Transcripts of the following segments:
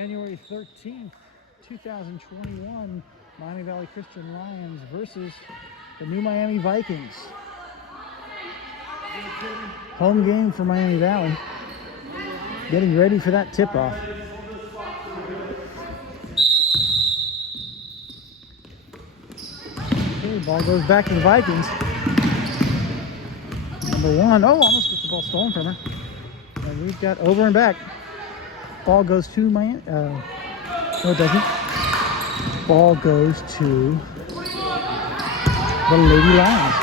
January 13th, 2021, Miami Valley Christian Lions versus the new Miami Vikings. Home game for Miami Valley. Getting ready for that tip-off. Okay, ball goes back to the Vikings. Number one, almost gets the ball stolen from her. And we've got over and back. Ball goes to Miami. No, it doesn't. Ball goes to the Lady Lions.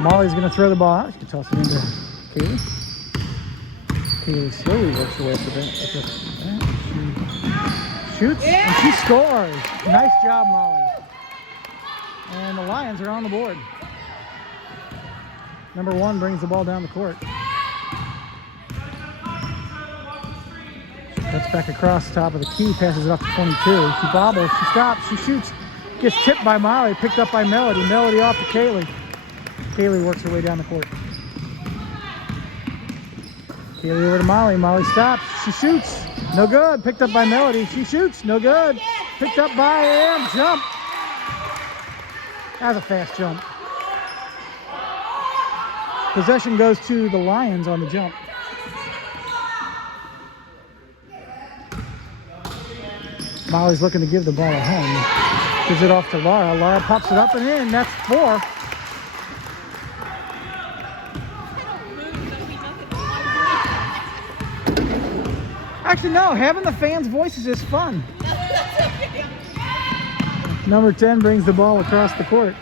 Molly's going to throw the ball out. She can toss it into Kaylee. Kaylee slowly works her way up the bench. She shoots and she scores. Nice job, Molly. And the Lions are on the board. Number one brings the ball down the court. Cuts back across the top of the key, passes it off to 22. She bobbles, she stops, she shoots, gets tipped by Molly, picked up by Melody. Melody off to Kaylee. Kaylee works her way down the court. Kaylee over to Molly. Molly stops, she shoots, no good. Picked up by Melody. She shoots, no good. Picked up by and jump. That was a fast jump. Possession goes to the Lions on the jump. Molly's looking to give the ball home. Gives it off to Laura. Laura pops it up and in. That's four. Actually, no. Having the fans' voices is fun. Number 10 brings the ball across the court.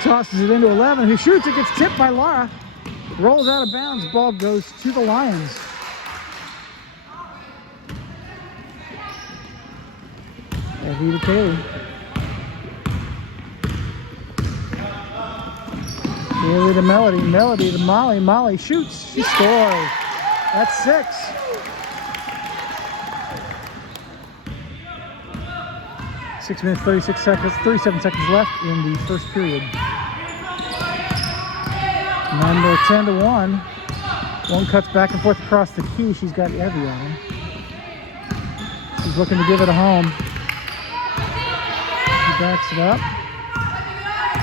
Tosses it into 11. Who shoots it? Gets tipped by Laura. Rolls out of bounds. Ball goes to the Lions. Evie to Kaylee. Kaylee to Melody. Melody to Molly. Molly shoots. She scores. That's 6. Six minutes, 37 seconds left in the first period. Number 10 to 1. One cuts back and forth across the key. She's got Evie on her. She's looking to give it a home. She backs it up.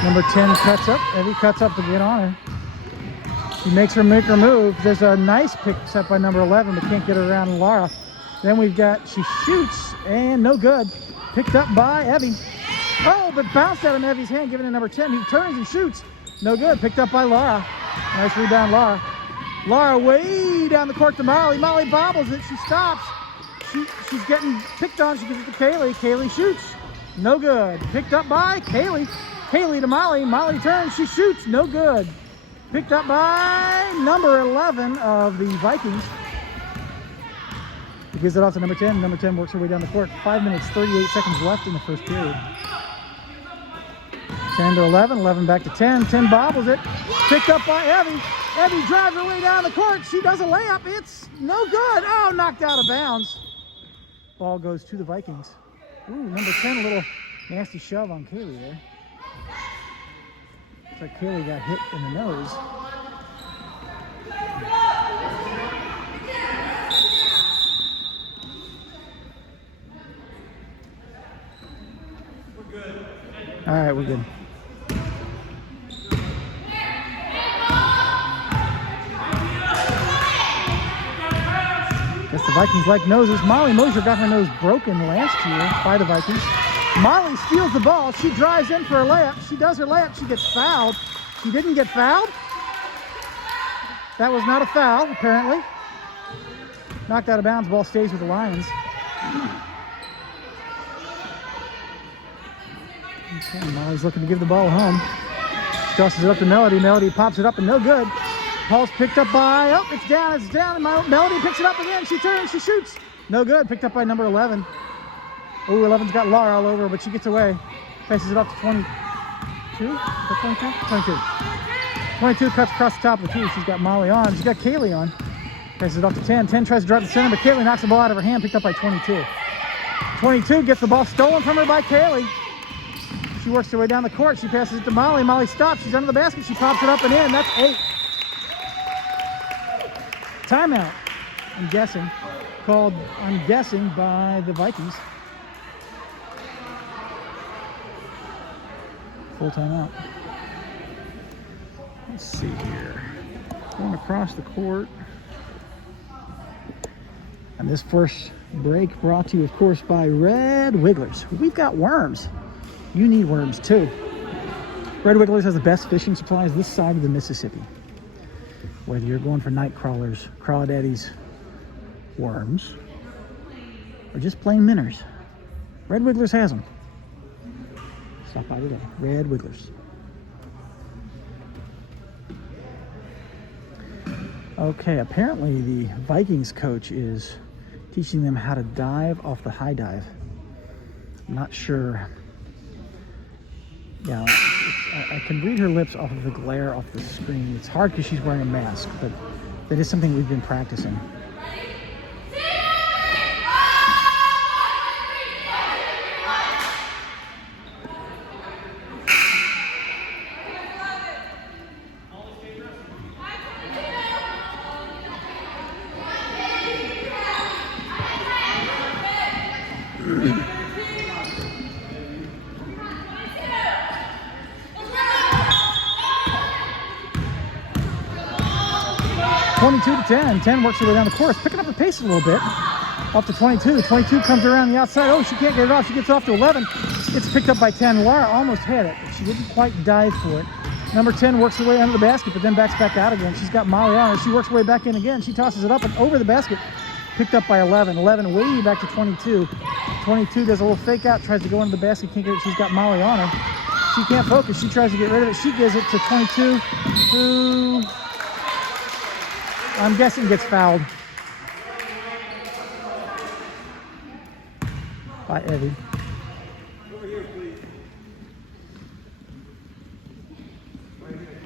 Number 10 cuts up. Evie cuts up to get on her. She makes her make her move. There's a nice pick set by number 11, but can't get her around Laura. Then we've got, she shoots, and no good. Picked up by Evie. Oh, but bounced out of Evie's hand, giving it to number 10. He turns and shoots. No good. Picked up by Laura. Nice rebound, Laura. Laura way down the court to Molly. Molly bobbles it. She stops. She's getting picked on. She gives it to Kaylee. Kaylee shoots. No good. Picked up by Kaylee. Kaylee to Molly. Molly turns. She shoots. No good. Picked up by number 11 of the Vikings. He gives it off to number 10. Number 10 works her way down the court. 5 minutes, 38 seconds left in the first period. 10 to 11. 11 back to 10. 10 bobbles it. Picked up by Evie. Evie drives her way down the court. She does a layup. It's no good. Oh, knocked out of bounds. Ball goes to the Vikings. Ooh, number 10, a little nasty shove on Kaylee there. Looks like Kaylee got hit in the nose. All right, we're good. Guess the Vikings like noses. Molly Mosier got her nose broken last year by the Vikings. Molly steals the ball. She drives in for a layup. She does her layup. She gets fouled. She didn't get fouled. That was not a foul, apparently. Knocked out of bounds. Ball stays with the Lions. Okay, Molly's looking to give the ball home. She tosses it up to Melody. Melody pops it up and no good. Ball's picked up by, oh, it's down. And Melody picks it up again. She turns, she shoots. No good. Picked up by number 11. Oh, 11's got Laura all over, but she gets away. Passes it off to 22. 22? 22. 22 cuts across the top of the key. She's got Molly on. She's got Kaylee on. Passes it off to 10. 10 tries to drive the center, but Kaylee knocks the ball out of her hand. Picked up by 22. 22 gets the ball stolen from her by Kaylee. She works her way down the court. She passes it to Molly. Molly stops. She's under the basket. She pops it up and in. That's 8. Timeout. I'm guessing. Called, I'm guessing, by the Vikings. Full timeout. Let's see here. Going across the court. And this first break brought to you, of course, by Red Wigglers. We've got worms. You need worms too. Red Wigglers has the best fishing supplies this side of the Mississippi. Whether you're going for night crawlers, crawdaddies, worms, or just plain minnows, Red Wigglers has them. Stop by today. Red Wigglers. Okay, apparently the Vikings coach is teaching them how to dive off the high dive. I'm not sure. Yeah, I can read her lips off of the glare off the screen. It's hard because she's wearing a mask, but that is something we've been practicing. To 10. 10 works her way down the course, picking up the pace a little bit. Off to 22. 22 comes around the outside. Oh, she can't get it off. She gets off to 11. It's picked up by 10. Laura almost had it, but she didn't quite dive for it. Number 10 works her way under the basket, but then backs back out again. She's got Molly on her. She works her way back in again. She tosses it up and over the basket. Picked up by 11. 11 way back to 22. 22 does a little fake out, tries to go into the basket. Can't get it. She's got Molly on her. She can't focus. She tries to get rid of it. She gives it to 22, who I'm guessing gets fouled by Evie. Over here, please.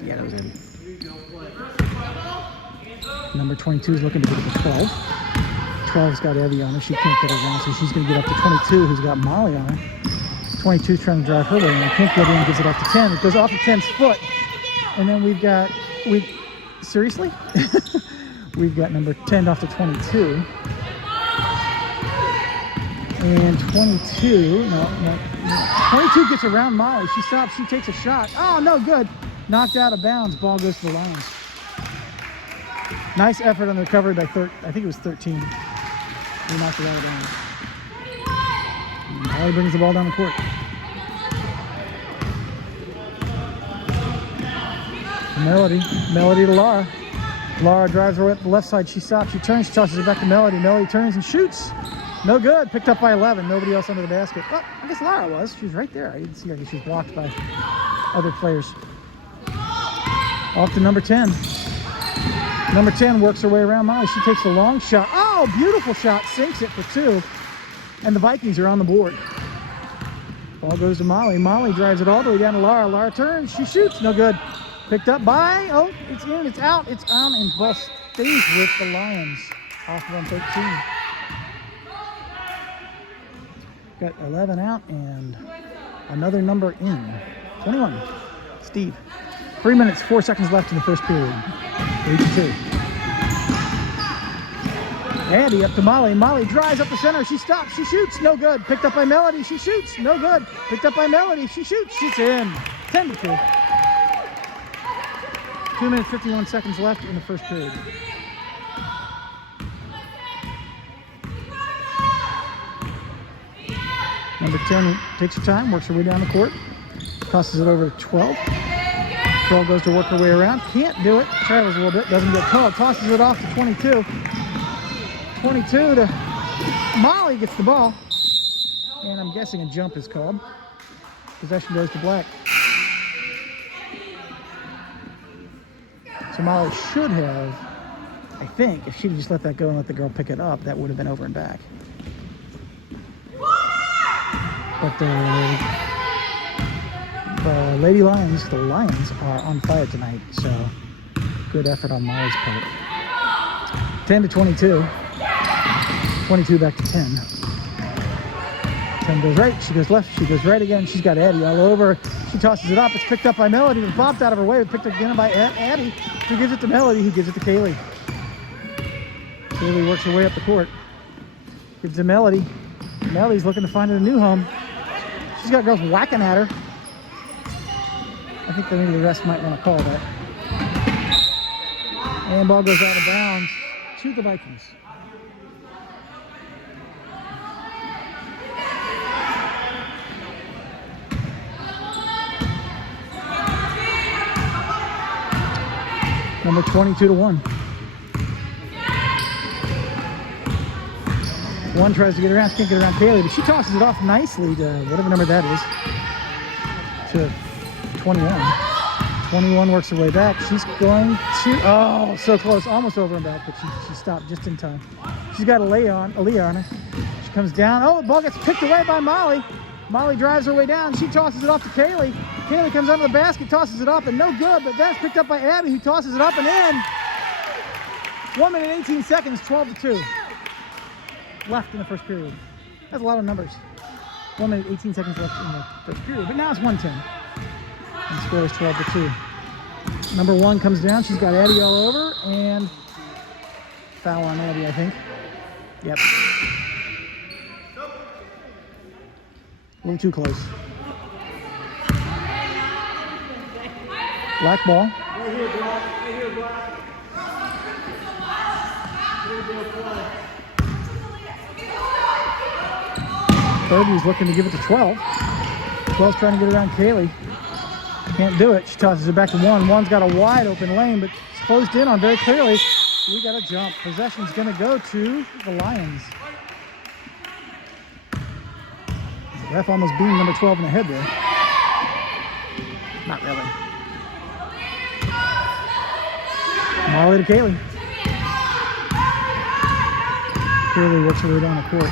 Yeah, that was Evie. Number 22 is looking to get it to 12. 12's got Evie on her. She can't get it around, so she's going to get up to 22, who's got Molly on her. 22's trying to drive her way in. Can't get in, gives it off to 10. It goes off of 10's foot. And then seriously? We've got number 10 off to 22. And 22, no. 22 gets around Molly. She stops, she takes a shot. Oh, no good. Knocked out of bounds. Ball goes to the Lions. Nice effort on the recovery by I think it was 13. They knocked it out of bounds. Molly brings the ball down the court. Melody to Laura. Laura drives her at the left side. She stops. She turns. She tosses it back to Melody. Melody turns and shoots. No good. Picked up by 11. Nobody else under the basket. Well, I guess Laura was. She was right there. I didn't see her. I guess she was blocked by other players. Off to number 10. Number 10 works her way around Molly. She takes a long shot. Oh, beautiful shot. Sinks it for 2. And the Vikings are on the board. Ball goes to Molly. Molly drives it all the way down to Laura. Laura turns. She shoots. No good. Picked up by, it's in, it's out, it's on, and ball stays with the Lions off 113. Got 11 out and another number in. 21, Steve. 3 minutes, 4 seconds left in the first period. 3-2. Andy up to Molly. Molly drives up the center. She stops. She shoots. No good. Picked up by Melody. She shoots. No good. Picked up by Melody. She shoots. She's in. 10-2. 2 minutes, 51 seconds left in the first period. Number 10 takes her time, works her way down the court, tosses it over to 12. 12 goes to work her way around, can't do it, travels a little bit, doesn't get called, tosses it off to 22. 22 to Molly gets the ball, and I'm guessing a jump is called. Possession goes to Black. So Molly should have, I think, if she'd just let that go and let the girl pick it up, that would have been over and back. But the Lady Lions, the Lions, are on fire tonight, so good effort on Molly's part. 10-22. 22 back to 10. 10 goes right, she goes left, she goes right again. She's got Addie all over. She tosses it up. It's picked up by Melody. It bobbed out of her way. It's picked up again by Addie, who gives it to Melody, who gives it to Kaylee. So Kaylee works her way up the court. Gives to Melody. Melody's looking to find a new home. She's got girls whacking at her. I think that maybe the rest might want to call that. And ball goes out of bounds to the Vikings. Number 22-1. One tries to get around, she can't get around Kaylee, but she tosses it off nicely to whatever number that is, to 21. 21 works her way back. She's going to, oh, so close, almost over and back, but she stopped just in time. She's got a lay on her. She comes down. Oh, the ball gets picked away by Molly. Molly drives her way down. She tosses it off to Kaylee. Kaylee comes under the basket, tosses it up, and no good, but that's picked up by Abby, who tosses it up and in. 1 minute, 18 seconds, 12-2. Left in the first period. That's a lot of numbers. 1 minute, 18 seconds left in the first period, but now it's 1:10. And the score is 12-2. Number 1 comes down. She's got Addie all over, and foul on Addie, I think. Yep. A little too close. Black ball. Right here, Black. Right here, Black. Here we go, play. 30's looking to give it to 12. 12's trying to get around Kaylee. Can't do it. She tosses it back to 1. 1's got a wide open lane, but it's closed in on very clearly. We got a jump. Possession's going to go to the Lions. The ref almost beamed number 12 in the head there. Not really. Molly to Kaylee. Kaylee works her way down the court.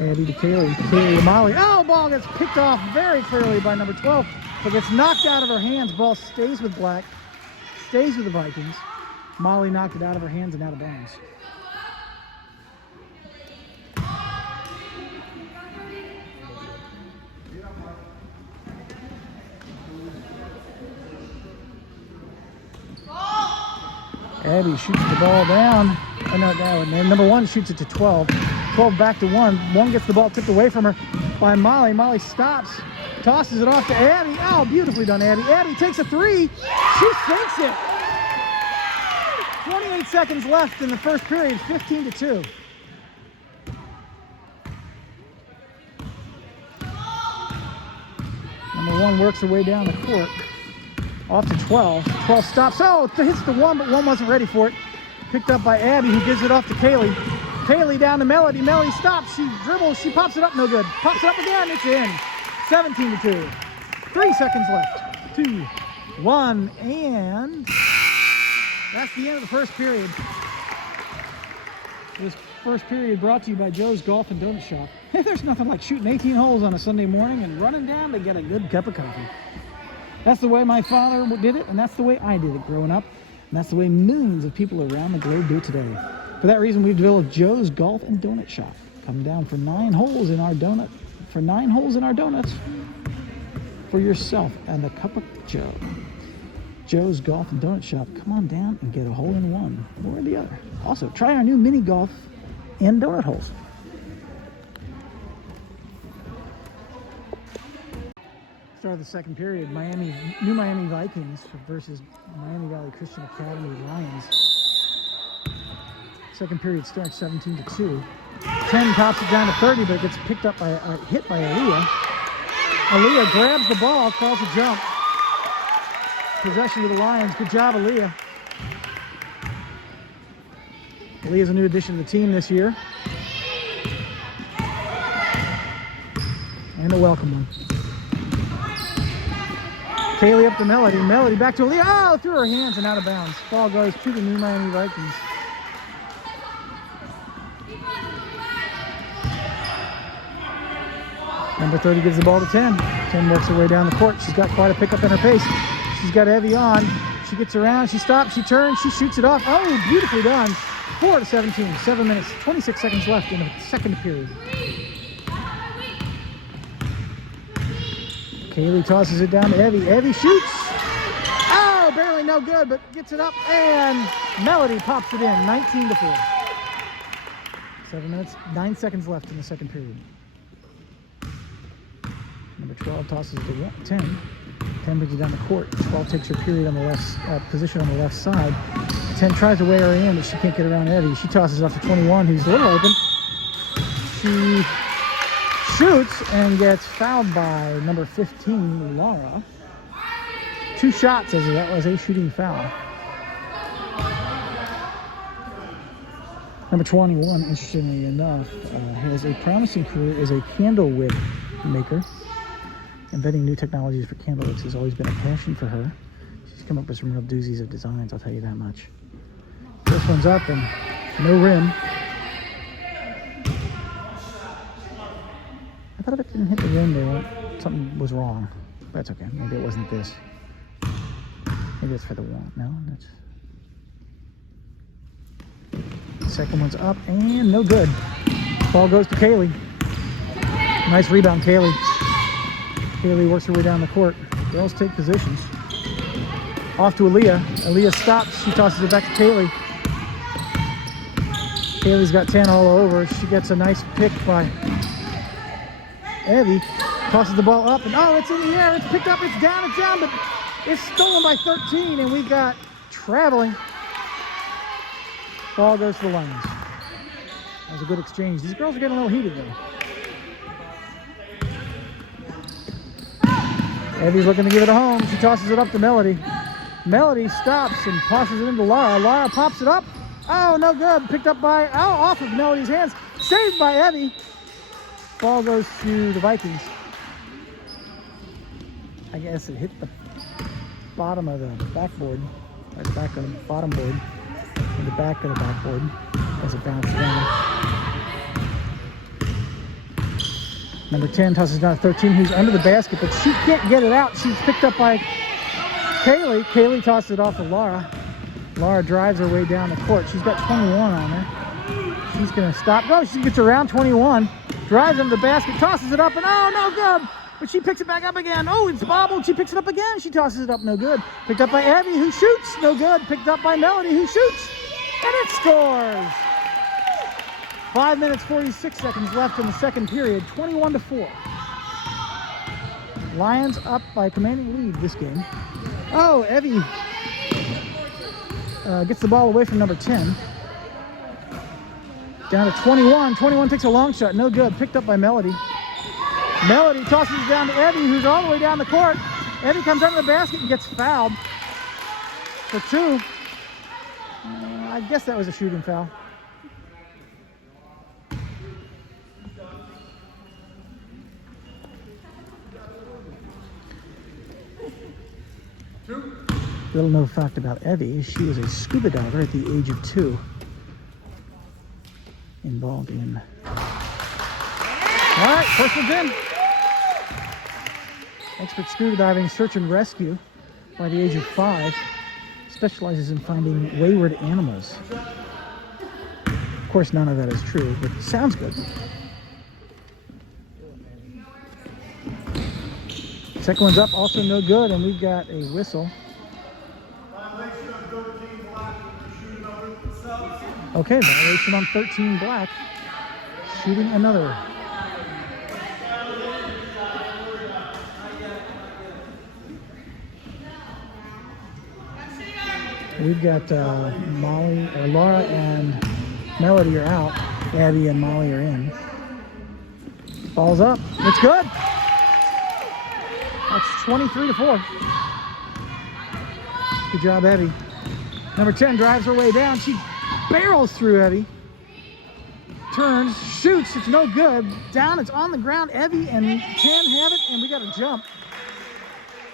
Abby to Kaylee. Kaylee to Molly. Oh, ball gets picked off very clearly by number 12, but gets knocked out of her hands. Ball stays with Black, stays with the Vikings. Molly knocked it out of her hands and out of bounds. Abby shoots the ball down. Oh, no, and number 1 shoots it to 12. 12 back to 1. 1 gets the ball tipped away from her by Molly. Molly stops, tosses it off to Abby. Oh, beautifully done, Abby. Abby takes a 3. She sinks it. 28 seconds left in the first period, 15-2. Number 1 works her way down the court. Off to 12. 12 stops. Oh, it hits the 1, but 1 wasn't ready for it. Picked up by Abby, who gives it off to Kaylee. Kaylee down to Melody. Melody stops. She dribbles. She pops it up. No good. Pops it up again. It's in. 17-2. 3 seconds left. 2, 1, and that's the end of the first period. This first period brought to you by Joe's Golf and Donut Shop. Hey, there's nothing like shooting 18 holes on a Sunday morning and running down to get a good cup of coffee. That's the way my father did it, and that's the way I did it growing up. And that's the way millions of people around the globe do it today. For that reason, we've developed Joe's Golf and Donut Shop. Come down for 9 holes in our donut. For 9 holes in our donuts. For yourself and a cup of Joe. Joe's Golf and Donut Shop. Come on down and get a hole in one or the other. Also, try our new mini golf and donut holes. Start of the second period, New Miami Vikings versus Miami Valley Christian Academy Lions. Second period starts 17-2. 10 pops it down to 30, but it gets picked up by hit by Aaliyah. Aaliyah grabs the ball, calls a jump. Possession of the Lions. Good job, Aaliyah. Aaliyah's a new addition to the team this year. And a welcome one. Kaylee up to Melody. Melody back to Aaliyah. Oh, through her hands and out of bounds. Ball goes to the New Miami Vikings. Number 30 gives the ball to 10. 10 works her way down the court. She's got quite a pickup in her pace. She's got Evie on. She gets around. She stops. She turns. She shoots it off. Oh, beautifully done. 4-17. 7 minutes. 26 seconds left in the second period. Kaylee tosses it down to Evie. Evie shoots. Oh, barely, no good, but gets it up, and Melody pops it in, 19-4. 7 minutes, 9 seconds left in the second period. Number 12 tosses it to 10. 10 brings it down the court. 12 takes her period on the left position on the left side. 10 tries to weigh her in, but she can't get around Evie. She tosses it off to 21, who's a little open. She shoots and gets fouled by number 15, Laura. 2 shots as that was a shooting foul. Number 21, interestingly enough, has a promising career as a candle wick maker. Inventing new technologies for candle wicks has always been a passion for her. She's come up with some real doozies of designs, I'll tell you that much. This one's up and no rim. I thought if it didn't hit the rim, something was wrong. That's okay. Maybe it wasn't this. Maybe it's for the wall. No, that's... Second one's up and no good. Ball goes to Kaylee. Nice rebound, Kaylee. Kaylee works her way down the court. Girls take positions. Off to Aaliyah. Aaliyah stops. She tosses it back to Kaylee. Kaylee's got 10 all over. She gets a nice pick by Evie. Tosses the ball up and oh, it's in the air. It's picked up. It's down, but it's stolen by 13 and we got traveling. Ball goes to the Lions. That was a good exchange. These girls are getting a little heated though. Evie's looking to give it a home. She tosses it up to Melody. Melody stops and tosses it into Laura. Laura pops it up. Oh, no good. Picked up by, off of Melody's hands. Saved by Evie. Ball goes to the Vikings. I guess it hit the bottom of the backboard. Or the back of the bottom board. And the back of the backboard as it bounced down. Number 10 tosses down to 13, who's under the basket, but she can't get it out. She's picked up by Kaylee. Kaylee tosses it off to Laura. Laura drives her way down the court. She's got 21 on her. She's going to stop. No, she gets around 21. Drives under the basket, tosses it up, and oh, no good. But she picks it back up again. Oh, it's bobbled. She picks it up again. She tosses it up, no good. Picked up by Evie, who shoots, no good. Picked up by Melody, who shoots, and it scores. 5 minutes, 46 seconds left in the second period, 21-4. Lions up by a commanding lead this game. Oh, Evie gets the ball away from number 10. Down to 21. 21 takes a long shot, no good. Picked up by Melody. Melody tosses it down to Evie, who's all the way down the court. Evie comes under the basket and gets fouled for 2. I guess that was a shooting foul. Little known fact about Evie, she was a scuba diver at the age of 2. Involved in... All right, first one's in. Expert scuba diving, search and rescue by the age of 5. Specializes in finding wayward animals. Of course, none of that is true, but it sounds good. Second one's up, also no good, and we've got a whistle. Okay, violation on 13 black. Shooting another. We've got Laura and Melody are out. Abby and Molly are in. Ball's up. It's good. That's 23-4. Good job, Abby. Number 10 drives her way down. She barrels through Evie. Turns, shoots, it's no good. Down, it's on the ground. Evie and 10 have it, and we got a jump.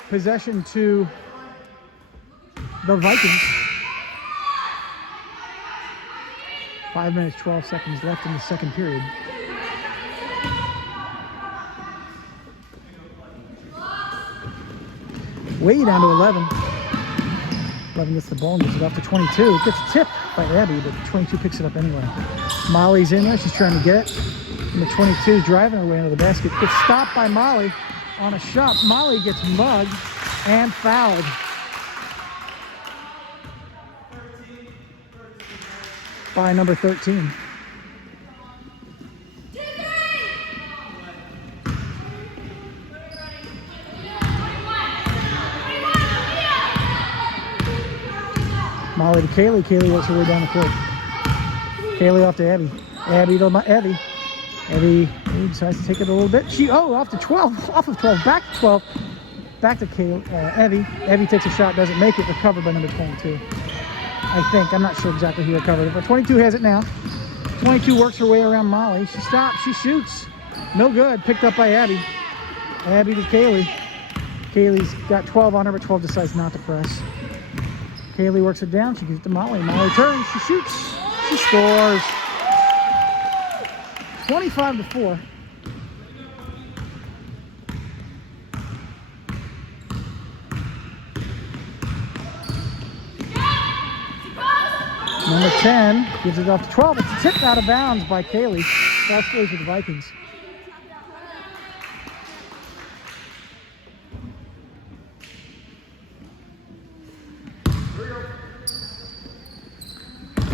Possession to the Vikings. 5 minutes, 12 seconds left in the second period. Way down to 11. 11 gets the ball and gets it off to 22. It gets tipped by Abby, but 22 picks it up anyway. Molly's in there. She's trying to get it. And the 22 driving her way into the basket. Gets stopped by Molly on a shot. Molly gets mugged and fouled. by number 13. Molly to Kaylee. Kaylee works her way down the court. Kaylee off to Abby. Abby to Evie. Evie decides to take it a little bit. Off to 12. Off of 12. Back to 12. Back to Evie. Evie takes a shot. Doesn't make it. Recovered by number 22. I think. I'm not sure exactly who recovered it. But 22 has it now. 22 works her way around Molly. She stops. She shoots. No good. Picked up by Abby. Abby to Kaylee. Kaylee's got 12 on her, but 12 decides not to press. Kaylee works it down. She gives it to Molly. Molly turns. She shoots. She scores. 25-4. Number 10 gives it off to 12. It's tipped out of bounds by Kaylee. Ball stays with the Vikings.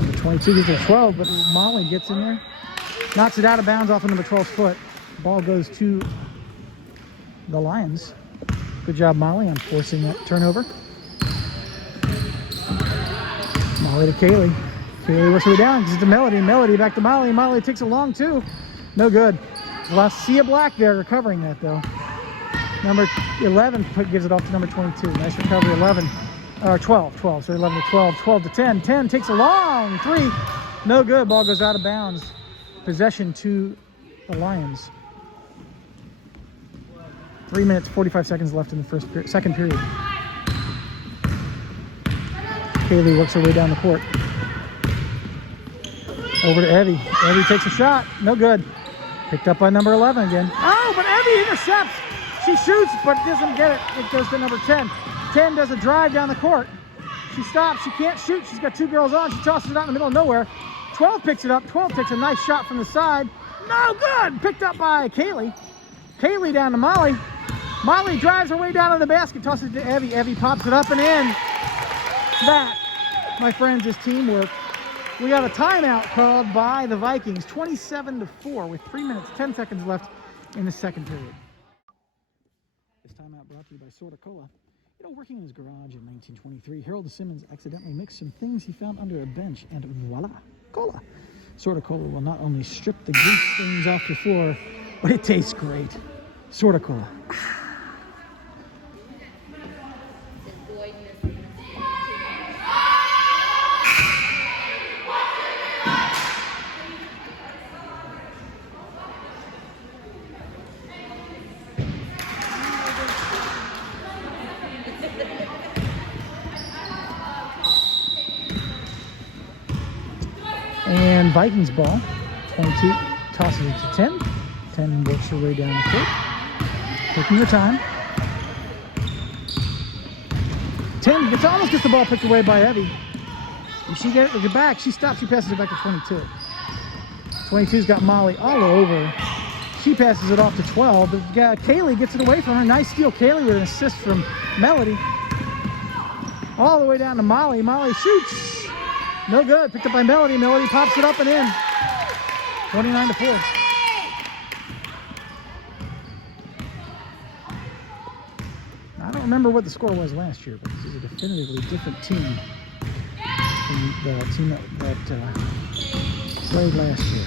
Number 22 gives it 12, but Molly gets in there. Knocks it out of bounds off of number 12's foot. Ball goes to the Lions. Good job, Molly, on forcing that turnover. Molly to Kaylee. Kaylee works her way down. Gives it to Melody. Melody back to Molly. Molly takes a long two. No good. Sia Black there recovering that, though. Number 11 gives it off to number 22. Nice recovery. 12. So 11 to 12. 12 to 10. 10 takes a long three. No good. Ball goes out of bounds. Possession to the Lions. 3 minutes, 45 seconds left in the second period. Kaylee works her way down the court. Over to Evie. Evie takes a shot. No good. Picked up by number 11 again. Oh, but Evie intercepts. She shoots, but doesn't get it. It goes to number 10. 10 does a drive down the court. She stops. She can't shoot. She's got two girls on. She tosses it out in the middle of nowhere. 12 picks it up. 12 takes a nice shot from the side. No good. Picked up by Kaylee. Kaylee down to Molly. Molly drives her way down to the basket. Tosses it to Evie. Evie pops it up and in. That, my friends, is teamwork. We got a timeout called by the Vikings. 27-4 with 3 minutes, 10 seconds left in the second period. This timeout brought to you by Sorta Cola. You know, working in his garage in 1923, Harold Simmons accidentally mixed some things he found under a bench, and voila, cola. Sorta Cola will not only strip the grease stains off your floor, but it tastes great. Sorta Cola. And Vikings ball. 22 tosses it to 10. 10 works her way down the court. Taking her time. 10 almost gets the ball picked away by Evie. And she gets it back. She stops. She passes it back to 22. 22's got Molly all over. She passes it off to 12. But Kaylee gets it away from her. Nice steal. Kaylee with an assist from Melody. All the way down to Molly. Molly shoots. No good. Picked up by Melody. Melody pops it up and in. 29-4. I don't remember what the score was last year, but this is a definitively different team than the team that played last year.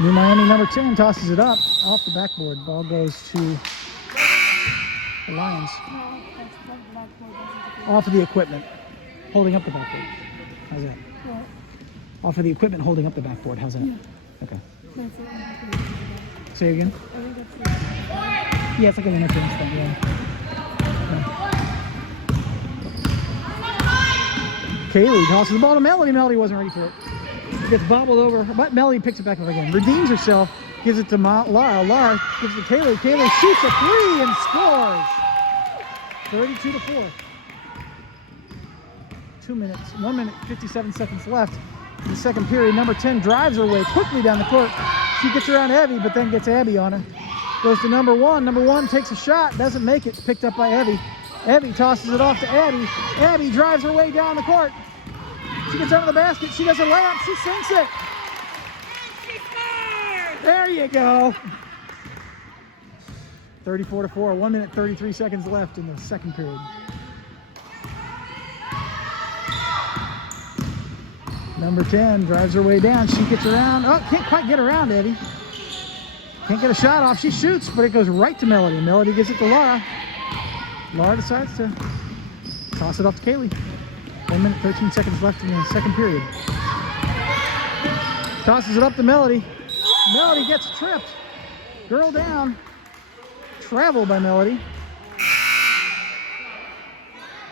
New Miami number 10 tosses it up off the backboard. Ball goes to the Lions. Off of the equipment. Holding up the backboard. How's that? What? Off of the equipment holding up the backboard. How's that? Yeah. Okay. That's it. Say it again? I think that's it. Yeah, it's like an interference thing, yeah. Okay. Kaylee tosses the ball to Melody. Melody wasn't ready for it. Gets bobbled over, but Melody picks it back up again. Redeems herself, gives it to Lara. Lara gives it to Kaylee. Kaylee shoots a three and scores. 32-4. 2 minutes, 1 minute, 57 seconds left in the second period. Number 10 drives her way quickly down the court. She gets around Evie, but then gets Abby on her. Goes to number 1. Number 1 takes a shot, doesn't make it. Picked up by Evie. Evie tosses it off to Abby. Abby drives her way down the court. She gets under the basket. She does a layup. She sinks it. There you go. 34-4. 1 minute 33 seconds left in the second period. Number 10 drives her way down. She gets around. Oh, can't quite get around, Eddie. Can't get a shot off. She shoots, but it goes right to Melody. Melody gives it to Laura. Laura decides to toss it off to Kaylee. 1 minute 13 seconds left in the second period. Tosses it up to Melody. Melody gets tripped. Girl down. Travel by Melody.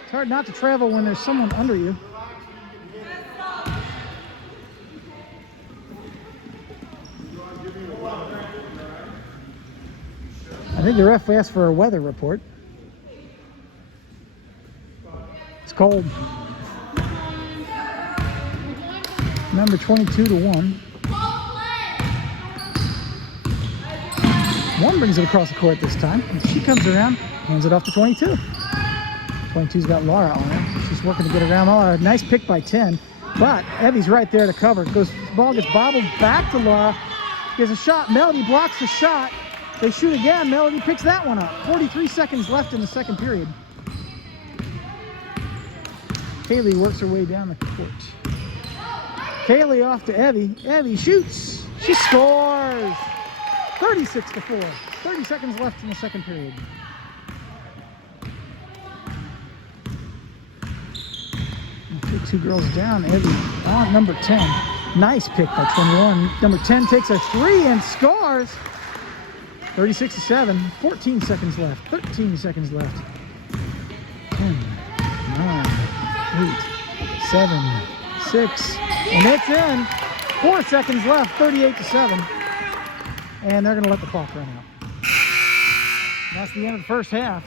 It's hard not to travel when there's someone under you. I think the ref asked for a weather report. It's cold. Number 22-1. One brings it across the court this time. And she comes around, hands it off to 22. 22's got Laura on her. She's working to get around Laura. Nice pick by 10. But Evie's right there to cover. The ball gets bobbled back to Laura. Gets a shot. Melody blocks the shot. They shoot again. Melody picks that one up. 43 seconds left in the second period. Kaylee works her way down the court. Kaylee off to Evie. Evie shoots. She scores. 36-4. 30 seconds left in the second period. Two girls down. Evie on number 10. Nice pick by 21. Number 10 takes a three and scores. 36-7. 14 seconds left. 13 seconds left. 10, 9, 8, 7, 6. And it's in. 4 seconds left. 38-7. And they're going to let the clock run out. And that's the end of the first half.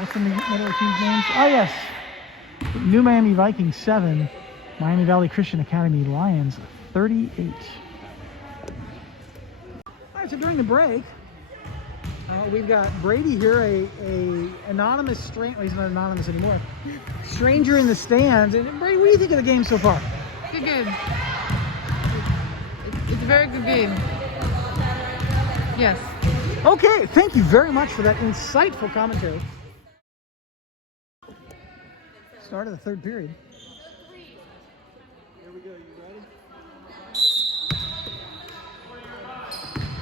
What's the other team's names? Oh, yes. New Miami Vikings 7. Miami Valley Christian Academy Lions 38. All right, so during the break, we've got Brady here, a anonymous stranger. Well, he's not anonymous anymore. Stranger in the stands. And Brady, what do you think of the game so far? Good. It's a very good game. Yes. Okay, thank you very much for that insightful commentary. Start of the third period. Here we go. You ready?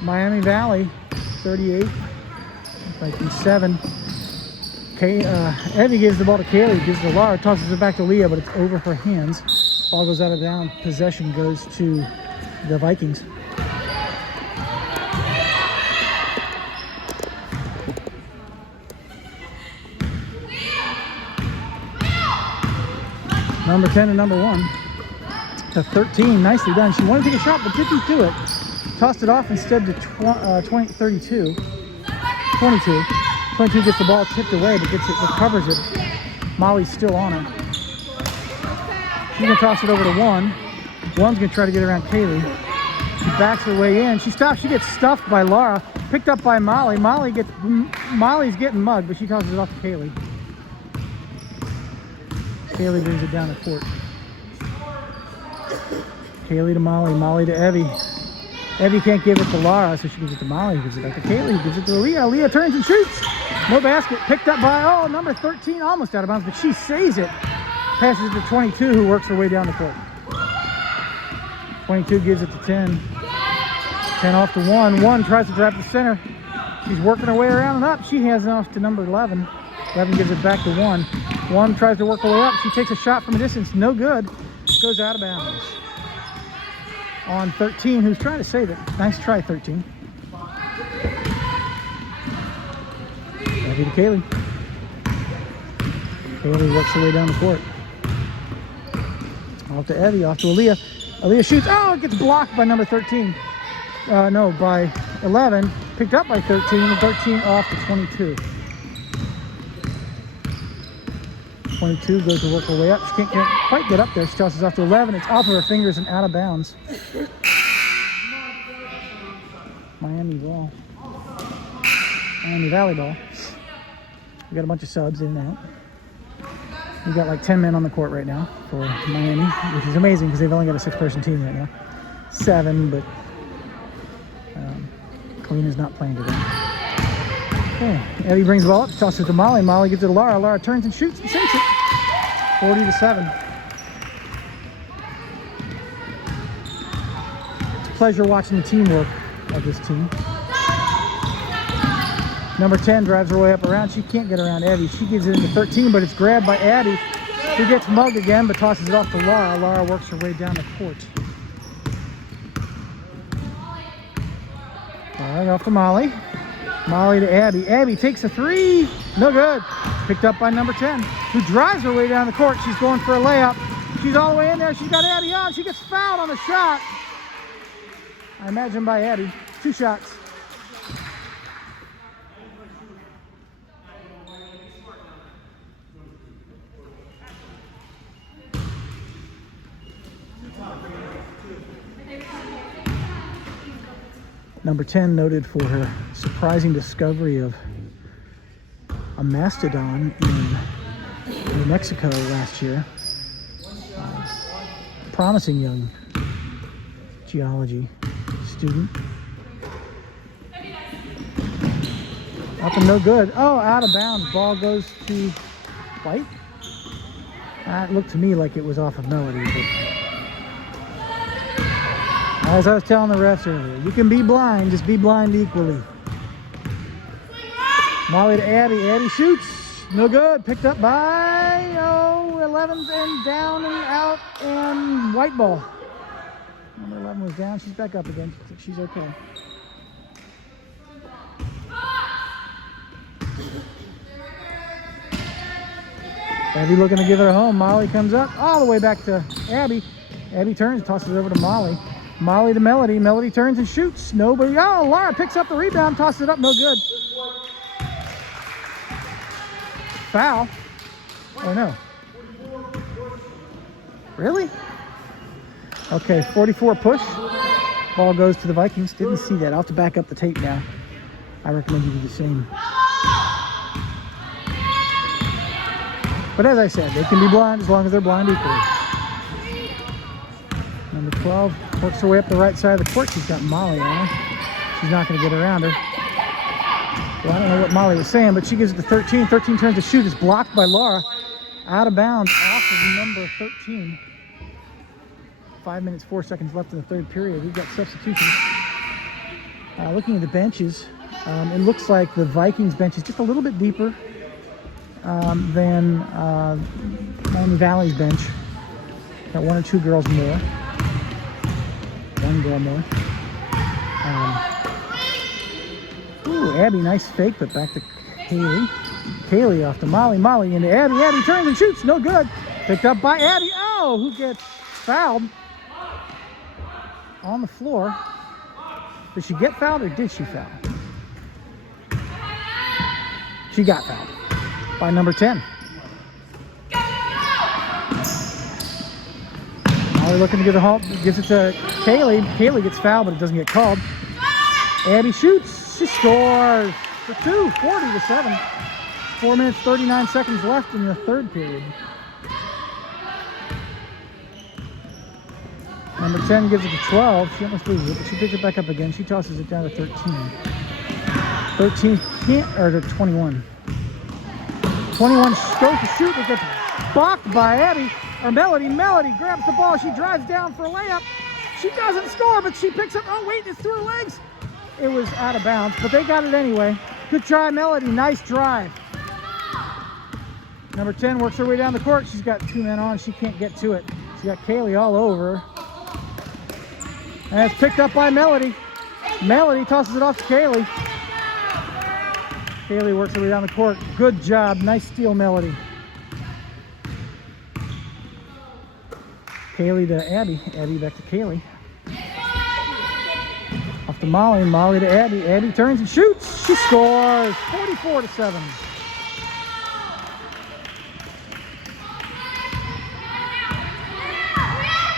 Miami Valley 38, Vikings 7. Evie gives the ball to Kaylee, gives it to Laura, tosses it back to Leah, but it's over her hands. Ball goes out of bounds. Possession goes to the Vikings. Number 10 and number 1. To 13, nicely done. She wanted to take a shot, but didn't do it. Tossed it off instead to 22. 22 gets the ball tipped away, but recovers it. Molly's still on her. She's going to toss it over to 1. 1's going to try to get around Kaylee. She backs her way in. She stops. She gets stuffed by Laura. Picked up by Molly. Molly's getting mugged, but she tosses it off to Kaylee. Kaylee brings it down the court. Kaylee to Molly. Molly to Evie. Evie can't give it to Laura, so she gives it to Molly. Gives it back to Kaylee. Gives it to Leah. Leah turns and shoots. No basket. Picked up by, number 13. Almost out of bounds, but she saves it. Passes it to 22, who works her way down the court. 22 gives it to 10. 10 off to 1. 1 tries to trap the center. She's working her way around and up. She has it off to number 11. 11 gives it back to 1. 1 tries to work her way up. She takes a shot from a distance. No good. Goes out of bounds. On 13, who's trying to save it. Nice try, 13. Evie to Kaylee. Kaylee works her way down the court. Off to Evie, off to Aaliyah. Aaliyah shoots. Oh, it gets blocked by number 13. By 11. Picked up by 13. 13 off to 22. 22 goes to work her way up. She can't quite get up there. She tosses off to 11. It's off of her fingers and out of bounds. Miami ball. Miami Valley ball. We got a bunch of subs in and out. We've got like 10 men on the court right now for Miami, which is amazing because they've only got a 6-person team right now. 7, but Clean is not playing today. Okay, Eddie brings the ball up, tosses it to Molly. Molly gives it to Laura. Laura turns and shoots and sinks it. 40-7. It's a pleasure watching the teamwork of this team. Number 10 drives her way up around. She can't get around Abby. She gives it into 13, but it's grabbed by Abby, who gets mugged again, but tosses it off to Laura. Laura works her way down the court. All right, off to Molly. Molly to Abby. Abby takes a 3. No good. Picked up by number 10, who drives her way down the court. She's going for a layup. She's all the way in there. She's got Abby on. She gets fouled on the shot. I imagine by Abby. 2 shots. Number 10 noted for her surprising discovery of a mastodon in New Mexico last year. Promising young geology student. Up and no good. Oh, out of bounds. Ball goes to White. It looked to me like it was off of Melody, but as I was telling the refs earlier, you can be blind, just be blind equally. Molly to Abby. Abby shoots. No good. Picked up by 11 and down and out and white ball. Number 11 was down. She's back up again. She's okay. Abby looking to give it a home. Molly comes up all the way back to Abby. Abby turns, tosses it over to Molly. Molly to Melody. Melody turns and shoots. Nobody. Oh, Laura picks up the rebound, tosses it up. No good. Foul. Oh, no. Really? Okay, 44 push. Ball goes to the Vikings. Didn't see that. I'll have to back up the tape now. I recommend you do the same. But as I said, they can be blind as long as they're blind equally. Number 12 works her way up the right side of the court. She's got Molly on her. She's not going to get around her. Well, I don't know what Molly was saying, but she gives it to 13. 13 turns to shoot. It's blocked by Laura. Out of bounds off of number 13. 5 minutes, 4 seconds left in the third period. We've got substitutions. Looking at the benches, it looks like the Vikings bench is just a little bit deeper than Miami Valley's bench. Got 1 or 2 girls more. 1 girl more. Ooh, Abby, nice fake, but back to Kaylee. Kaylee off to Molly. Molly into Abby. Abby turns and shoots. No good. Picked up by Abby. Oh, who gets fouled on the floor. Did she get fouled or did she foul? She got fouled by number 10. Molly looking to get the home. Gives it to Kaylee. Kaylee gets fouled, but it doesn't get called. Abby shoots. She scores for 2, 40-7. 4 minutes, 39 seconds left in the third period. Number 10 gives it to 12. She almost loses it, but she picks it back up again. She tosses it down to 13. 13 can't, or to 21. 21 goes to shoot. It gets blocked by Abby, or Melody. Melody grabs the ball. She drives down for a layup. She doesn't score, but she picks up, oh wait, it's through her legs. It was out of bounds, but they got it anyway. Good try, Melody. Nice drive. Number 10 works her way down the court. She's got 2 men on. She can't get to it. She's got Kaylee all over her. And it's picked up by Melody. Melody tosses it off to Kaylee. Kaylee works her way down the court. Good job. Nice steal, Melody. Kaylee to Abby. Abby back to Kaylee. Off to Molly. Molly to Abby. Abby turns and shoots. She scores. 44-7.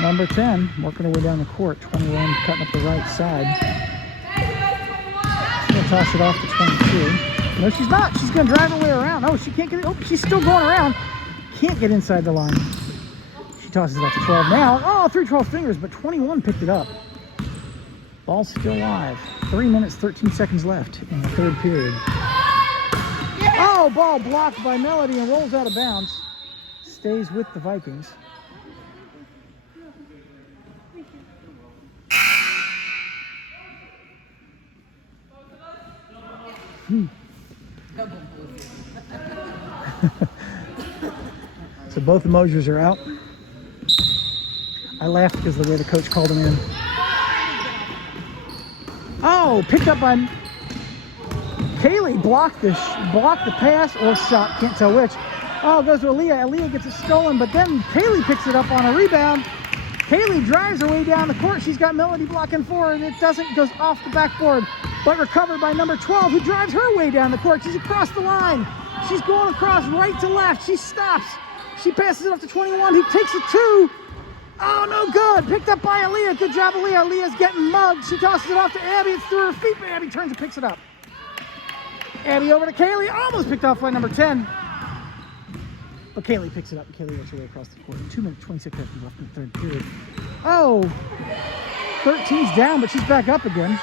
Number 10 working her way down the court. 21 cutting up the right side. She's going to toss it off to 22. No, she's not. She's going to drive her way around. Oh, she can't get it. Oh, she's still going around. can't get inside the line. She tosses it up to 12 now. Oh, through 12 fingers, but 21 picked it up. Ball's still live. 3 minutes, 13 seconds left in the third period. Oh, ball blocked by Melody and rolls out of bounds. Stays with the Vikings. So both the Mosers are out. I laughed because of the way the coach called him in. Oh, picked up by Kaylee. Blocked the pass or shot, can't tell which. Oh, goes to Aaliyah. Aaliyah gets it stolen, but then Kaylee picks it up on a rebound. Kaylee drives her way down the court. She's got Melody blocking for her, and it doesn't, goes off the backboard, but recovered by number 12, who drives her way down the court. She's across the line. She's going across right to left. She stops. She passes it off to 21, who takes a 2. Oh, no good. Picked up by Aaliyah. Good job, Aaliyah. Aaliyah's getting mugged. She tosses it off to Abby. It's through her feet, but Abby turns and picks it up. Abby over to Kaylee. Almost picked off by number 10. But Kaylee picks it up, and Kaylee works her way across the court. 2 minutes, 26 seconds left in the third period. Oh, 13's down, but she's back up again.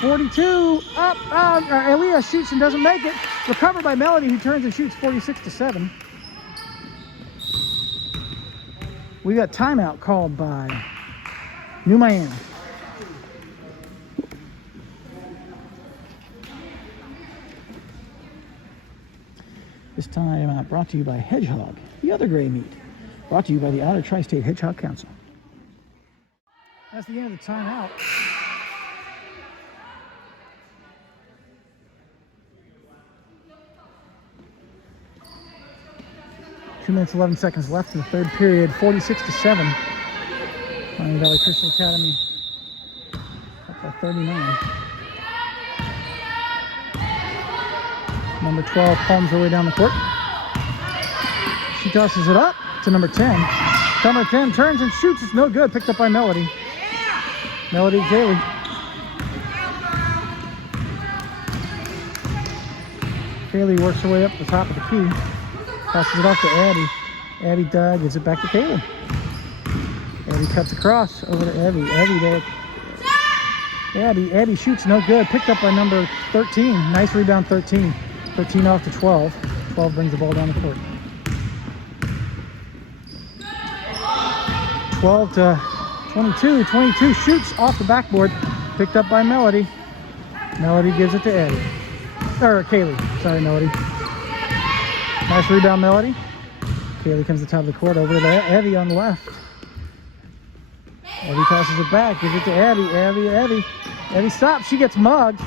42, up. Aaliyah shoots and doesn't make it. Recovered by Melody, who turns and shoots 46-7. We got timeout called by New Miami. This timeout brought to you by Hedgehog, the other gray meat. Brought to you by the Outer Tri-State Hedgehog Council. That's the end of the timeout. Two minutes, 11 seconds left in the third period, 46-7. Miami Valley Christian Academy up by 39. Number 12 palms her way down the court. She tosses it up to number 10. Number 10 turns and shoots. It's no good. Picked up by Melody. Melody Kaylee. Kaylee works her way up the top of the key. Tosses it off to Abby. Abby gives it back to Kaylee. Abby cuts across over to Abby. Abby shoots, no good. Picked up by number 13. Nice rebound, 13. 13 off to 12. 12 brings the ball down the court. 12 to 22. 22 shoots off the backboard. Picked up by Melody. Melody gives it to Abby. Or Kaylee. Sorry, Melody. Nice rebound, Melody. Kaylee comes to the top of the court over to Abby on the left. Abby tosses it back, gives it to Abby. Abby stops. She gets mugged.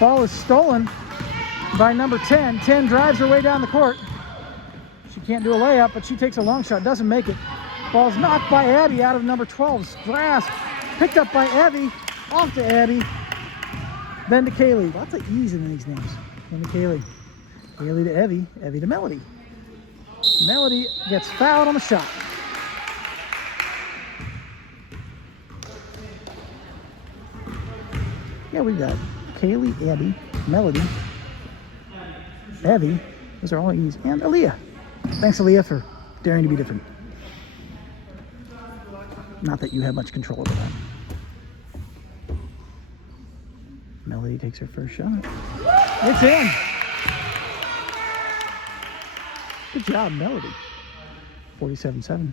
Ball is stolen by number 10. 10 drives her way down the court. She can't do a layup, but she takes a long shot. Doesn't make it. Ball's knocked by Abby out of number 12's grasp. Picked up by Abby. Off to Abby. Then to Kaylee. Lots of E's in these names. Then to Kaylee. Kaylee to Evie, Evie to Melody. Melody gets fouled on the shot. Yeah, we got Kaylee, Abby, Melody, Evie. Those are all E's. And Aaliyah. Thanks, Aaliyah, for daring to be different. Not that you have much control over that. Melody takes her first shot. It's in. Good job, Melody. 47-7.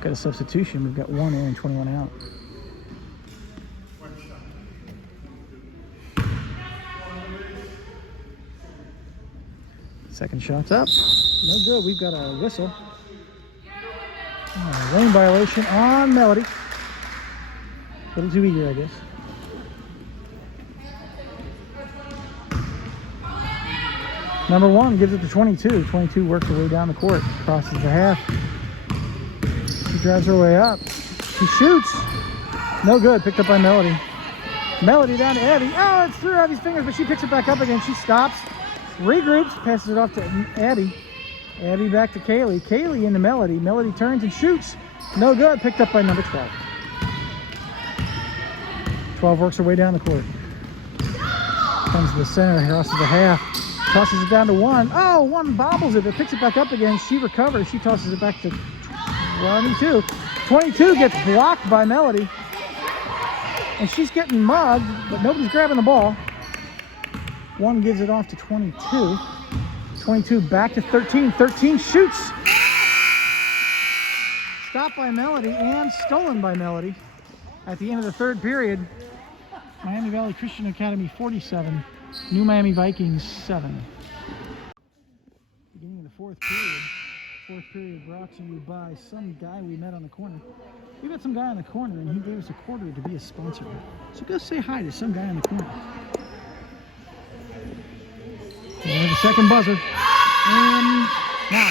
Got a substitution. We've got 1 in and 21 out. Second shot's up. No good. We've got a whistle. Lane violation on Melody. A little too eager, I guess. Number 1 gives it to 22. 22 works her way down the court. Crosses the half. She drives her way up. She shoots. No good. Picked up by Melody. Melody down to Abby. Oh, it's through Abby's fingers, but she picks it back up again. She stops. Regroups. Passes it off to Abby. Abby back to Kaylee. Kaylee into Melody. Melody turns and shoots. No good. Picked up by number 12. 12 works her way down the court. Comes to the center. Crosses the half. Tosses it down to 1. Oh, 1 bobbles it, but picks it back up again. She recovers. She tosses it back to 22. 22 gets blocked by Melody. And she's getting mugged, but nobody's grabbing the ball. 1 gives it off to 22. 22 back to 13. 13 shoots. Stopped by Melody and stolen by Melody at the end of the 3rd period. Miami Valley Christian Academy 47, New Miami Vikings 7. Beginning of the 4th period. 4th period brought to you by some guy we met on the corner. We met some guy on the corner and he gave us a quarter to be a sponsor. So go say hi to some guy on the corner. And the second buzzer. And now,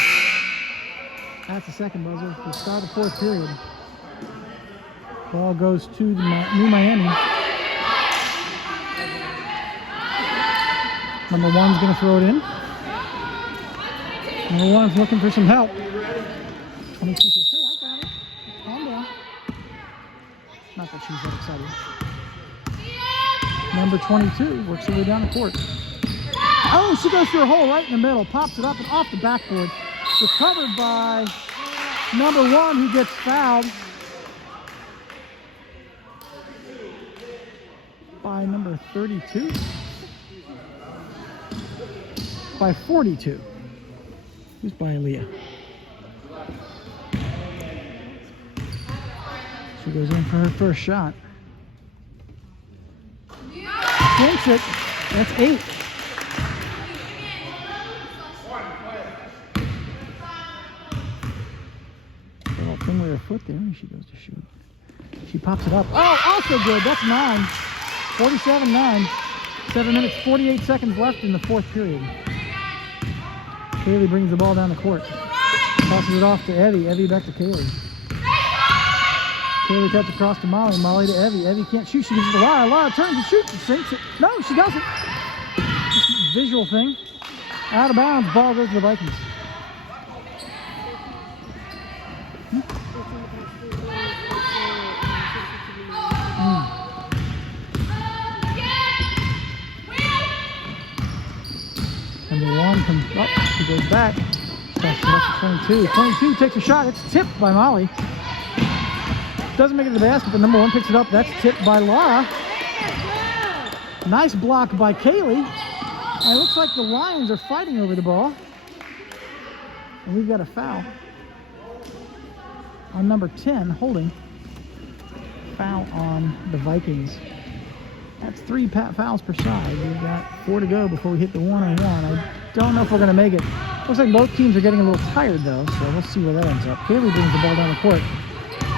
that's the second buzzer for the start of the 4th period. Ball goes to the New Miami. Number 1's going to throw it in. Number 1's looking for some help. 22 says, hey, I got it. Calm down. Not that she's that excited. Number 22 works her way down the court. Oh, she goes through a hole right in the middle. Pops it up and off the backboard. Recovered by number 1 who gets fouled. By number 32. By 42. Who's by Aaliyah? She goes in for her first shot. Sinks it. That's 8. Little thing with her foot there. She goes to shoot. She pops it up. Oh, also good. That's 9. 47-9. 7 minutes, 48 seconds left in the 4th period. Kaylee brings the ball down the court. Tosses it off to Evie. Evie back to Kaylee. Kaylee cuts across to Molly. Molly to Evie. Evie can't shoot. She gives it to Lara. Lara turns and shoots and sinks it. No, she doesn't. Just a visual thing. Out of bounds. Ball goes to the Vikings. Number 1 comes up, she goes back, passes it up to 22. 22 takes a shot, it's tipped by Molly. Doesn't make it to the basket, but number 1 picks it up, that's tipped by Laura. Nice block by Kaylee. And it looks like the Lions are fighting over the ball. And we've got a foul on number 10, holding. Foul on the Vikings. That's 3 fouls per side. We've got 4 to go before we hit the 1-on-1. I don't know if we're going to make it. Looks like both teams are getting a little tired, though, so we'll see where that ends up. Kaylee brings the ball down the court.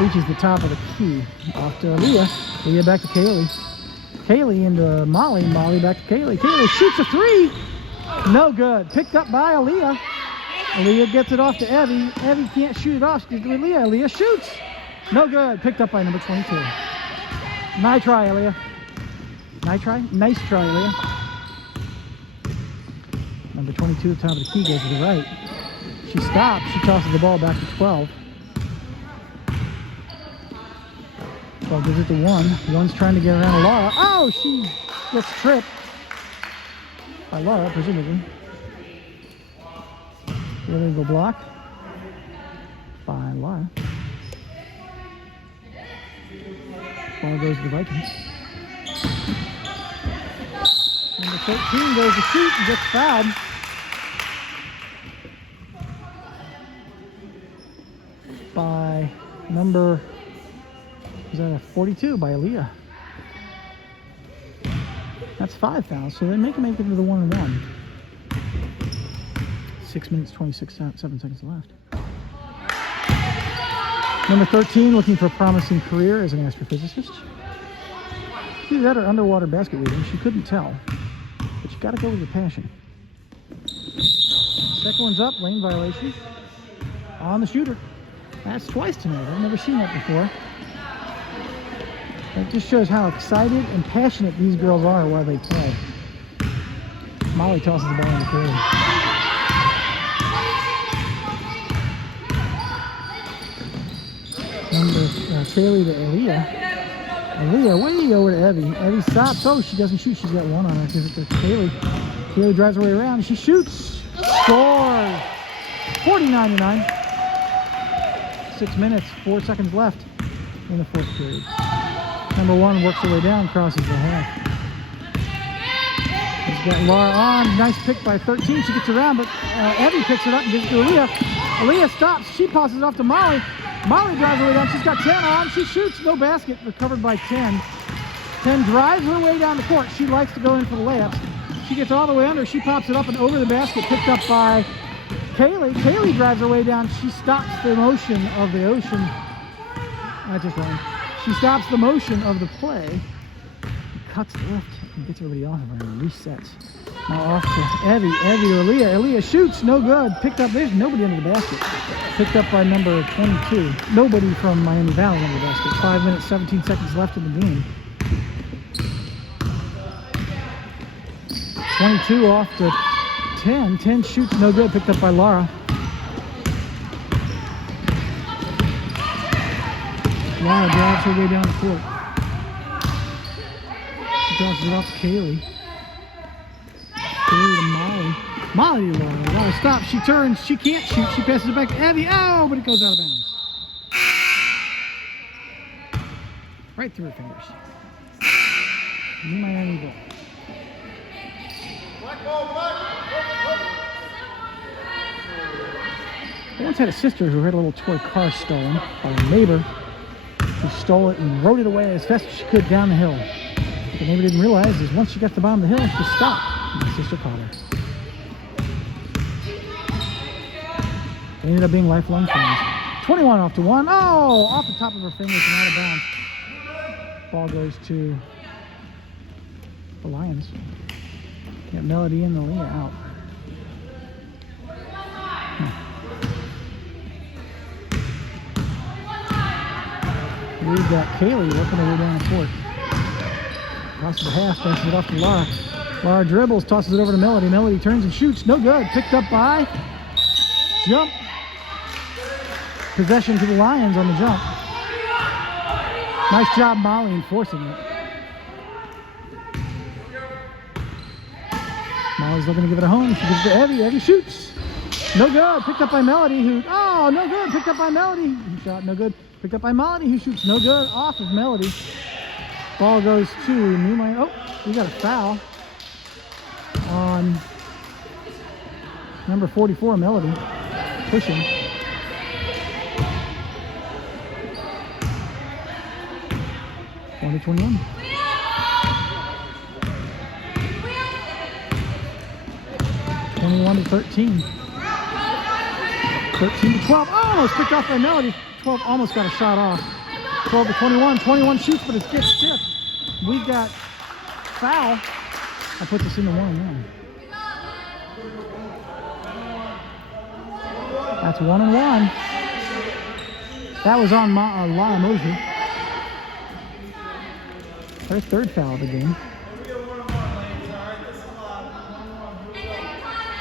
Reaches the top of the key. Off to Aaliyah. Aaliyah back to Kaylee. Kaylee into Molly. Molly back to Kaylee. Kaylee shoots a 3. No good. Picked up by Aaliyah. Aaliyah gets it off to Evie. Evie can't shoot it off. She gives it to Aaliyah. Aaliyah shoots. No good. Picked up by number 22. Nice try, Aaliyah. Nice try? Nice try, Aaliyah. Number 22 at the top of the key goes to the right. She stops. She tosses the ball back to 12. 12 gives it to 1. 1's trying to get around Laura. Oh, she gets tripped by Laura, presumably. Illegal block by Laura. Ball goes to the Vikings. Number 13 goes to shoot and gets fouled. By number, is that a 42 by Aaliyah? That's 5 fouls, so they make it to the 1-on-1. 6 minutes, 7 seconds left. Number 13 looking for a promising career as an astrophysicist. Either that or underwater basket weaving, she couldn't tell. But you gotta go with your passion. Second one's up, lane violation. On the shooter. That's twice tonight. I've never seen that before. It just shows how excited and passionate these girls are while they play. Molly tosses the ball in the field. Number Kaylee to Aaliyah. Aaliyah way over to Evie. Evie stops. Oh, she doesn't shoot. She's got 1 on her. Gives it to Kaylee. Kaylee drives her way around. She shoots. Scores. 49-9. 6 minutes, 4 seconds left in the fourth period. Number 1 works her way down, crosses the half. She's got Laura on. Nice pick by 13. She gets around, but Evie picks it up and gives it to Aaliyah. Aaliyah stops. She passes it off to Molly. Molly drives her way down. She's got 10 on. She shoots. No basket. Recovered by 10. 10 drives her way down the court. She likes to go in for the layups. She gets all the way under. She pops it up and over the basket. Picked up by Kaylee. Kaylee drives her way down. She stops the motion of the ocean. I just wrong. She stops the motion of the play. Cuts left and gets everybody off of her and resets. Now off to Evie. Evie to Aaliyah. Aaliyah shoots. No good. Picked up. There's nobody under the basket. Picked up by number 22. Nobody from Miami Valley under the basket. 5 minutes, 17 seconds left in the game. 22 off to 10. 10 shoots. No good. Picked up by Laura. Laura drives her way down the court. Drops it off to Kaylee. Kaylee to Molly. Molly to Laura. Laura stops. She turns. She can't shoot. She passes it back to Evie. Oh, but it goes out of bounds. Right through her fingers. New Miami ball. I once had a sister who had a little toy car stolen by a neighbor. She stole it and rode it away as fast as she could down the hill. What the neighbor didn't realize is once she got to the bottom of the hill, she stopped. And my sister caught her. They ended up being lifelong friends. 21 off to 1. Oh, off the top of her fingers and out of bounds. Ball goes to the Lions. Got Melody and Aaliyah out. We've got Kaylee working her way down the court. Crosses the half, passes it off to Laura. Laura dribbles, tosses it over to Melody. Melody turns and shoots. No good. Picked up by jump. Possession to the Lions on the jump. Nice job, Molly, enforcing it. Molly's looking to give it a home. She gives it to Evie. Evie shoots. No good. Picked up by Melody, who... Oh, no good. Picked up by Melody. Who shot no good. Picked up by Melody, who shoots no good. Off of Melody. Ball goes to New Miami. Oh, we got a foul on number 44, Melody. Pushing. On to 21. 21 to 13. 13 to 12. Oh, almost picked off by Melody. 12 almost got a shot off. 12 to 21. 21 shoots, but it gets tipped. We've got foul. I put this in the 1-1. That's 1-1. That was on Laura Mosher. Her third foul of the game.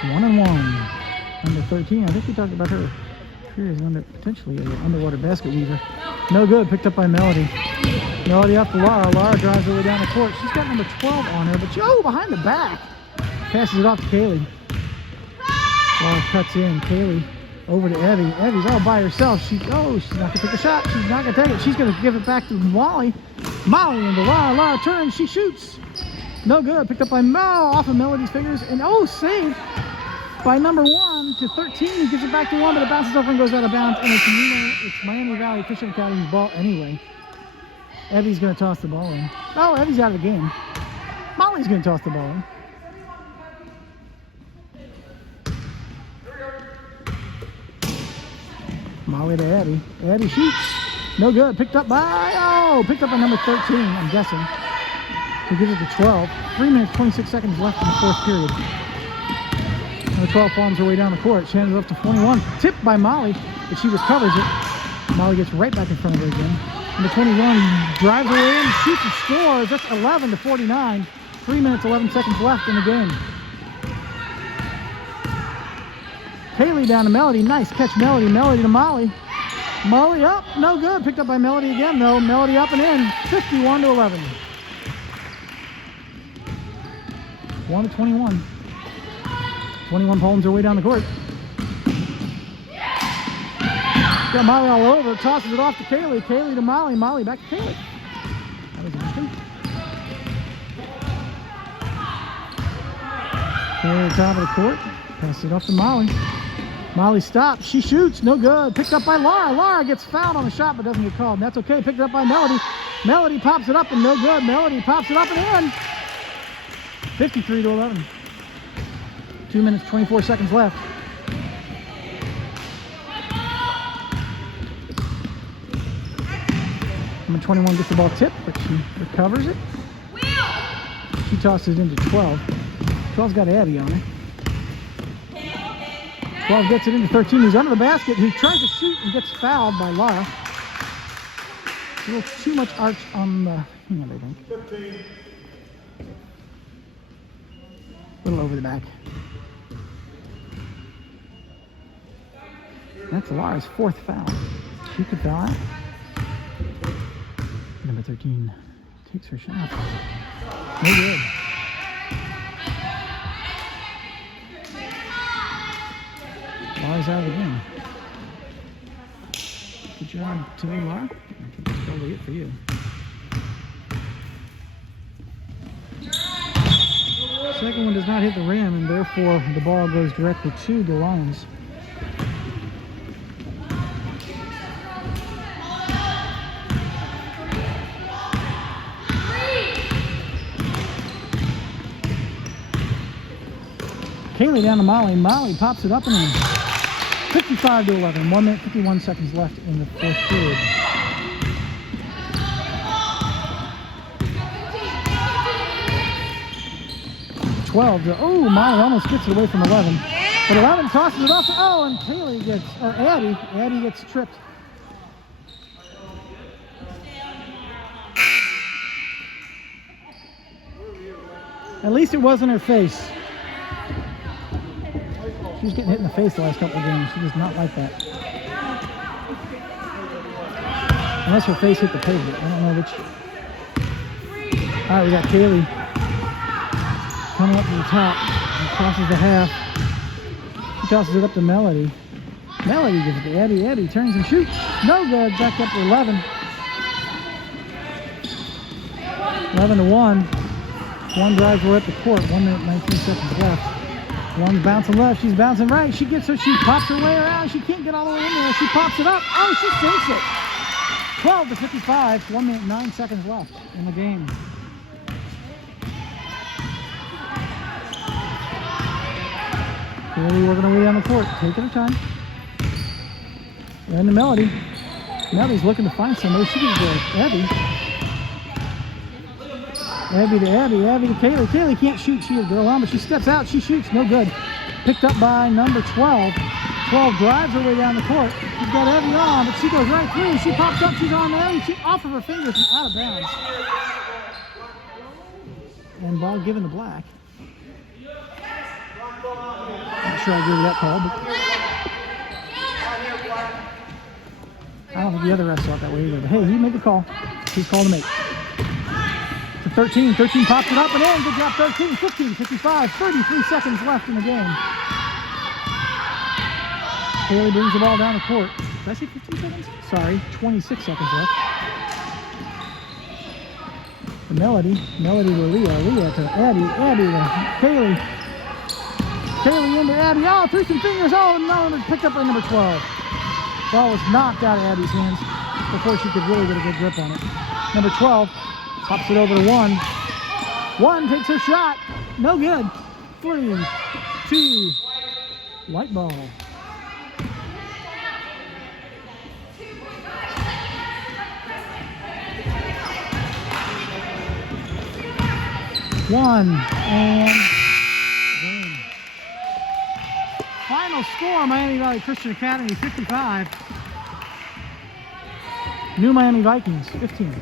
1-1. Number 13. I think we talked about her career as potentially an underwater basket weaver. No good. Picked up by Melody. Melody up to Laura. Laura drives her way down the court. She's got number 12 on her, but behind the back. Passes it off to Kaylee. Laura cuts in. Kaylee over to Evie. Evie's all by herself. She's not going to take a shot. She's not going to take it. She's going to give it back to Molly. Molly into Laura. Laura turns. She shoots. No good. Picked up by off of Melody's fingers. And saved by number 1 to 13. He gives it back to 1, but it bounces over and goes out of bounds. And it's Miami Valley Fishing Academy's ball anyway. Evie's going to toss the ball in. Oh, Evie's out of the game. Molly's going to toss the ball in. Molly to Eddie. Eddie shoots. No good. Picked up by number 13, I'm guessing. He gives it to 12. 3 minutes, 26 seconds left in the fourth period. Number 12 palms her way down the court. She hands it up to 21. Tipped by Molly, but she recovers it. Molly gets right back in front of her again. Number 21 drives her in, shoots and scores. That's 11 to 49. 3 minutes, 11 seconds left in the game. Kaylee down to Melody. Nice catch, Melody. Melody to Molly. Molly up. No good. Picked up by Melody again, though. Melody up and in. 51 to 11. 1 to 21. 21 Poland's her way down the court. Got Molly all over. Tosses it off to Kaylee. Kaylee to Molly. Molly back to Kaylee. That was interesting. Kaylee at the top of the court. Pass it off to Molly. Molly stops. She shoots. No good. Picked up by Laura. Laura gets fouled on the shot but doesn't get called. And that's okay. Picked up by Melody. Melody pops it up and no good. Melody pops it up and in. 53-11. 2 minutes, 24 seconds left. Number 21 gets the ball tipped, but she recovers it. She tosses it into 12. 12's got Abby on her. 12 gets it into 13. He's under the basket. He tries to shoot and gets fouled by Laura. A little too much arch on the hand, I think. 15. A little over the back. That's Laura's fourth foul. She could foul out. Number 13 takes her shot. No good. Laura's out of the game. Good job today, Laura. That's probably it for you. Second one does not hit the rim, and therefore the ball goes directly to the Lions. Kaylee down to Molly. Molly pops it up and in. 55-11. 1 minute, 51 seconds left in the fourth period. Oh, Molly almost gets it away from 11. But 11 tosses it off. Oh, and Kaylee gets, or Addie gets tripped. At least it wasn't her face. She's getting hit in the face the last couple of games. She does not like that. Unless her face hit the pavement. I don't know which. All right, we got Kaylee coming up to the top and crosses the half. She tosses it up to Melody. Melody gives it to Addie. Addie turns and shoots. No good. Back up to 11. 11-1. One drives her up the court. 1 minute, 19 seconds left. One's bouncing left. She's bouncing right. She pops her way around. She can't get all the way in there. She pops it up. Oh, she sinks it. 12-55. 1 minute, 9 seconds left in the game. Really working her way down the court, taking her time. And the Melody. Melody's looking to find somebody. She gives it to Abby. Abby to Abby. Abby to Kaylee. Kaylee can't shoot. She is girl on, but she steps out. She shoots. No good. Picked up by number 12. 12 drives her way down the court. She's got Abby on, but she goes right through. She pops up. She's on there. She off of her fingers and out of bounds. And ball given to Black. Not sure I agree with that call, but I don't think the other refs saw it that way either. But hey, he made the call. His call to make. To 13. 13 pops it up and in. Good job, 13. 15, 55, 33 seconds left in the game. Kaylee brings the ball down the court. Did I say 15 seconds? Sorry, 26 seconds left. To Melody. Melody to Leah. Leah to Addie. Addie to Kaylee. Kaylee into Addie. Oh, through some fingers. Oh, no, picked up by number 12. Ball was knocked out of Addie's hands before she could really get a good grip on it. Number 12 pops it over to 1. 1 takes her shot. No good. 3, 2, white ball. One and game. Final score, Miami Valley Christian Academy 55. New Miami Vikings 15.